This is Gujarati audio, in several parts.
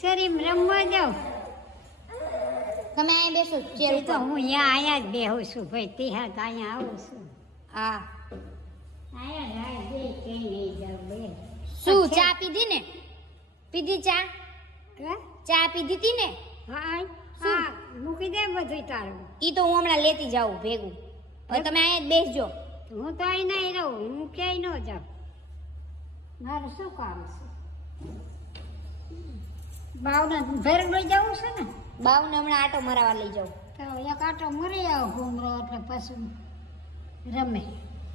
શરીમ રમવા જાઉં. તમે અહીંયા બેસો ચેર તો ઉપર. હું અહીંયા જ બેહું છું ભાઈ. તિહાર તો અહીંયા આવું છું. હા. અહીંયા રાહ બે કઈ નહીં જાઉં બે. શું ચા પીધી ને? પીધી ચા? હે? ચા પીધી હતી ને? હા હા મૂકી દે બધું તારું. ઈ તો હું હમણાં લેતી જાઉં ભેગું. હવે તમે અહીંયા જ બેસજો. હું તો અહીં નહીં રહું. હું ક્યાંય ન જાઉં. મારું શું કામ છે? બાવના ઘર લઈ જવું છે ને? બાવને હમણાં આટો મરાવા લઈ જાઉં. તો એક આટો મરી આવો ઘૂમરો એટલે પછી રમે.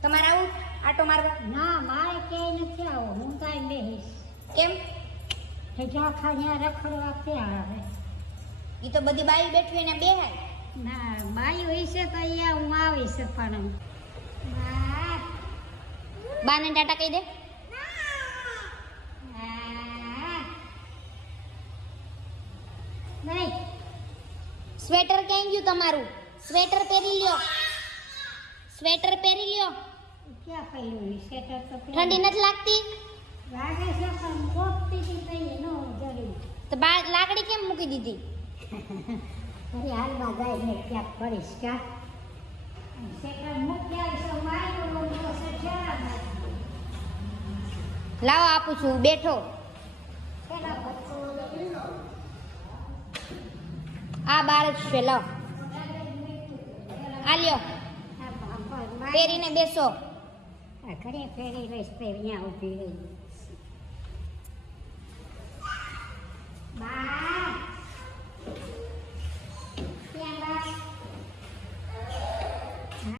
તમારે આવું આટો મારવા? ના મારે ક્યાંય નથી આવું. હું તો અહીં બેહીશ. કેમ? આખા ત્યાં રખડવા ક્યાં આવે? ઈ તો બધી બાઈ બેઠી એને બેહાય. ના બાઈ હોય છે તો અહીંયા હું આવીશ પણ બા. બાને ટાટા કહી દે. નહીં સ્વેટર ક્યાં ગયું તમારું? સ્વેટર પહેરી લ્યો. સ્વેટર પહેરી લ્યો. ક્યાં પહેર્યું સ્વેટર તો ઠંડી નથી લાગતી? લાગે છે પણ મોટી થી પહેરી ન જરૂર. તો બા લાકડી કેમ મૂકી દીધી? ફરી હાલમાં જાય ને ક્યાંક ફરીશ કા સ્વેટર મૂક્યા છે માર્યું તો સચ્ચા લાવો આપું છું બેઠો. પેલા પત્તો આ બાર જ છે લાવ. આ લ્યો પહેરીને બેસો. ઘરે ફેરી રહીશ તો અહીંયા ઊભી રહી. બા